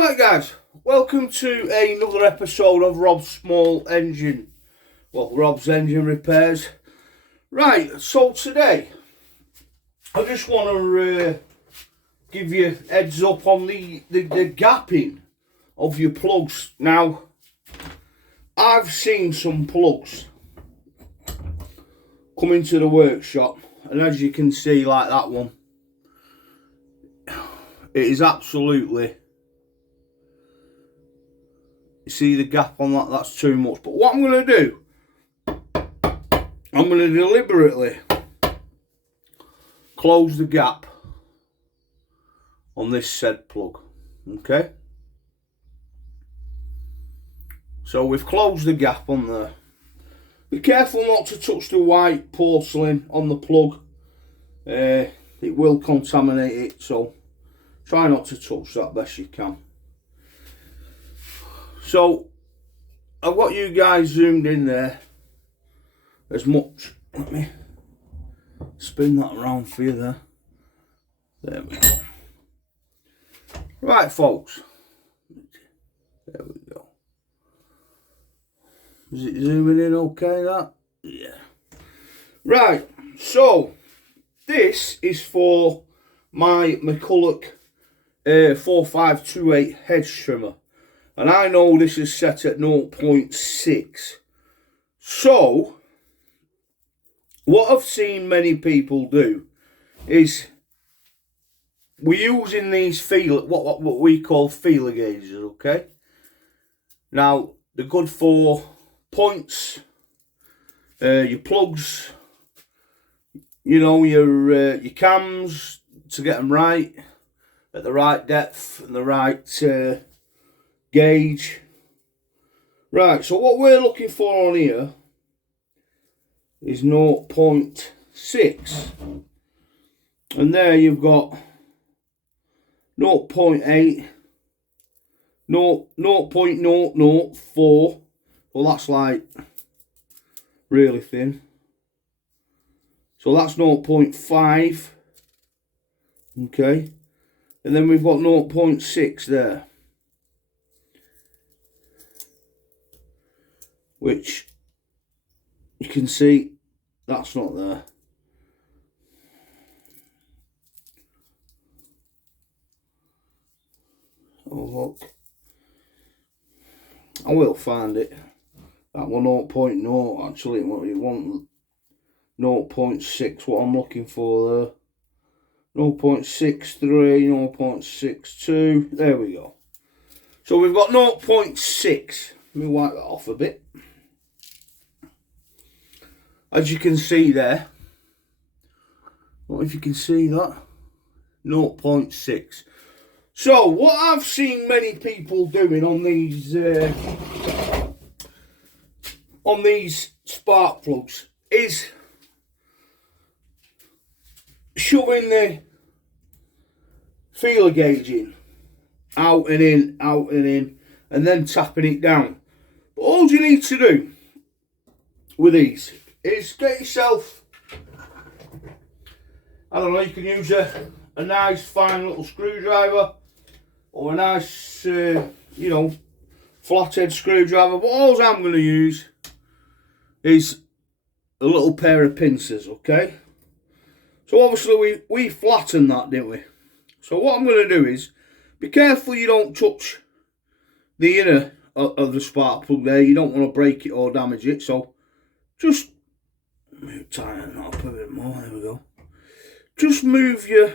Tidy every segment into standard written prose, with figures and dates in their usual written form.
Right guys, welcome to another episode of Rob's Engine Repairs. Right, so today I just want to give you a heads up on the gapping of your plugs. Now, I've seen some plugs come into the workshop, and as you can see, like that one, it is absolutely, you see the gap on that, that's too much. But what I'm going to do, I'm going to deliberately close the gap on this said plug, okay? So we've closed the gap on there. Be careful not to touch the white porcelain on the plug. It will contaminate it, so try not to touch that best you can. So I've got you guys zoomed in there as much. Let me spin that around for you there. There we go. Right folks, there we go. Is it zooming in okay, that? Yeah. Right, so this is for my McCulloch 4528 hedge trimmer, and I know this is set at 0.6. So what I've seen many people do is we're using these Filo, what we call Filo gauges, okay? Now they're good for points, your plugs, you know, your cams, to get them right at the right depth and the right gauge. Right, so what we're looking for on here is 0.6, and there you've got 0.8, 0.004. Well, that's like really thin. So that's 0.5. Okay. And then we've got 0.6 there, which you can see that's not there. Oh, look. I will find it. That one 0.0, actually, what you want 0.6, what I'm looking for there. 0.63, 0.62, there we go. So we've got 0.6. Let me wipe that off a bit. As you can see there, what if you can see that? 0.6. So what I've seen many people doing on these spark plugs is shoving the feeler gauge in, out and in, and then tapping it down. But all you need to do with these is get yourself, I don't know, you can use a nice fine little screwdriver or a nice you know, flathead screwdriver, but all I'm going to use is a little pair of pincers, okay? So obviously we flattened that, didn't we? So what I'm going to do is, be careful you don't touch the inner of the spark plug there. You don't want to break it or damage it. So just tighten that up a bit more. There we go. Just move your,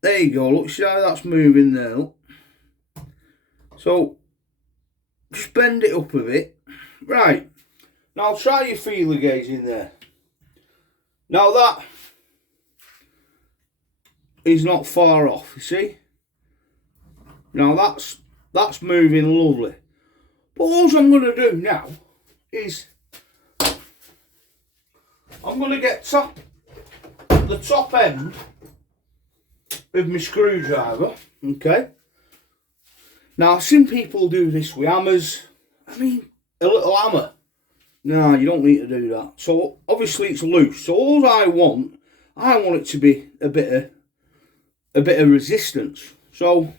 there you go. Look, see how that's moving there. Look. So just bend it up a bit. Right. Now try your feeler gauge in there. Now that is not far off, you see. Now that's moving lovely. But all I'm going to do now is I'm going to get the top end with my screwdriver, okay. Now I've seen people do this with hammers. I mean, a little hammer. No, you don't need to do that. So obviously it's loose. So all I want it to be a bit of resistance. So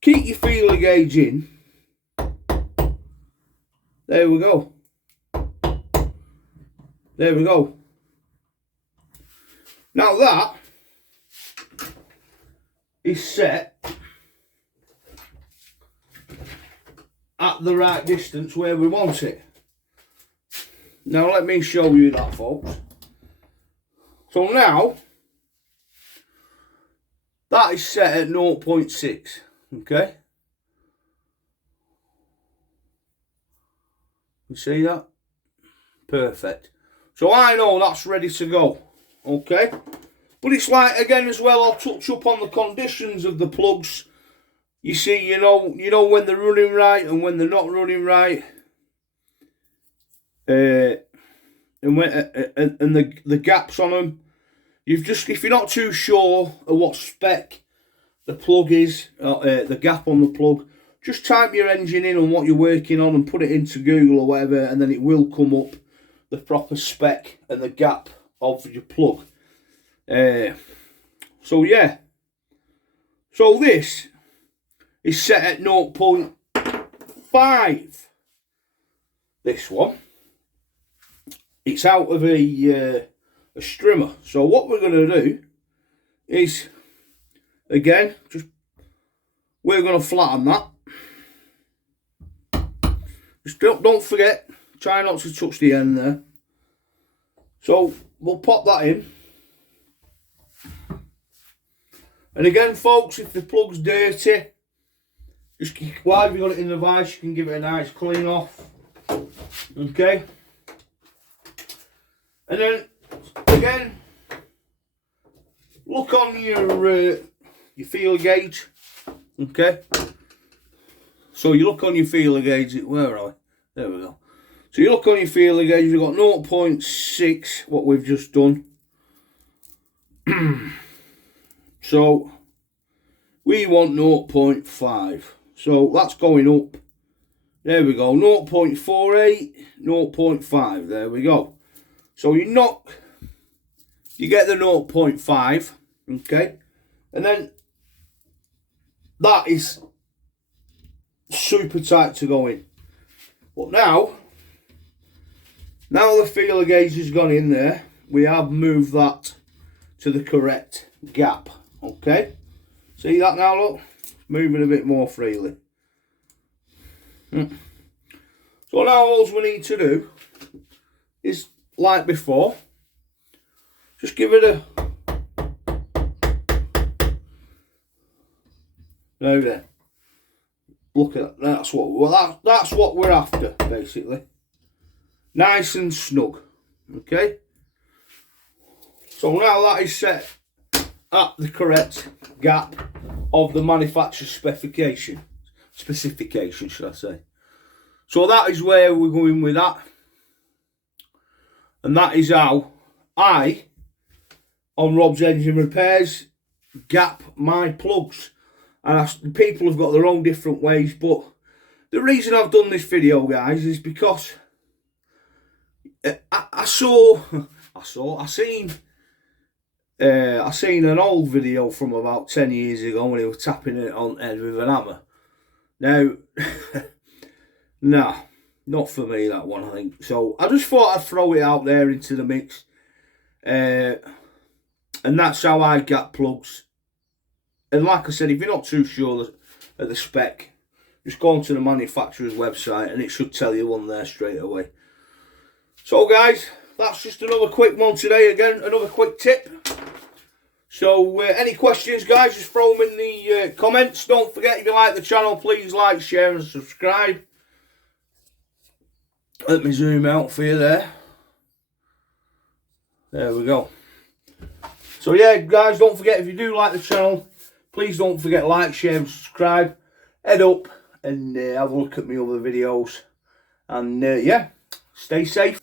keep your feeler gauge in. There we go. There we go. Now that is set at the right distance where we want it. Now let me show you that, folks. So now that is set at 0.6, okay? You see that? Perfect. So I know that's ready to go, okay? But it's like, again as well, I'll touch up on the conditions of the plugs. You see, you know when they're running right and when they're not running right. And the gaps on them. If you're not too sure of what spec the plug is, the gap on the plug, just type your engine in and what you're working on and put it into Google or whatever, and then it will come up the proper spec and the gap of your plug. So yeah, so this is set at 0.5. This one, it's out of a strimmer. So what we're going to do is, again, we're going to flatten that. Just don't forget, try not to touch the end there. So we'll pop that in. And again, folks, if the plug's dirty, just while you've got it in the vise, you can give it a nice clean off. Okay. And then again, look on your feeler gauge. Okay. So you look on your feeler gauge. Where are I? There we go. So you look on your feeler gauge. We've got 0.6. What we've just done. So we want 0.5. So that's going up. There we go. 0.48, 0.5. There we go. So you get the 0.5, okay, and then that is super tight to go in. But now the feeler gauge has gone in there, we have moved that to the correct gap, okay. See that now, look, moving a bit more freely. So now all we need to do is, like before, just give it a there. Look at that. That's what we're after, basically. Nice and snug. Okay. So now that is set at the correct gap of the manufacturer's specification, should I say. So that is where we're going with that. And that is how I, on Rob's Engine Repairs, gap my plugs. And people have got their own different ways, but the reason I've done this video, guys, is because I seen an old video from about 10 years ago when he was tapping it on the head with an hammer. Now, nah, not for me, that one, I think. So I just thought I'd throw it out there into the mix. And that's how I gap plugs. And like I said, if you're not too sure of the spec, just go onto the manufacturer's website and it should tell you one there straight away. So guys, that's just another quick one today. Again, another quick tip. So any questions, guys, just throw them in the comments. Don't forget, if you like the channel, please like, share and subscribe. Let me zoom out for you there. There we go. So yeah, guys, don't forget, if you do like the channel, please don't forget to like, share and subscribe. Head up and have a look at my other videos. And yeah, stay safe.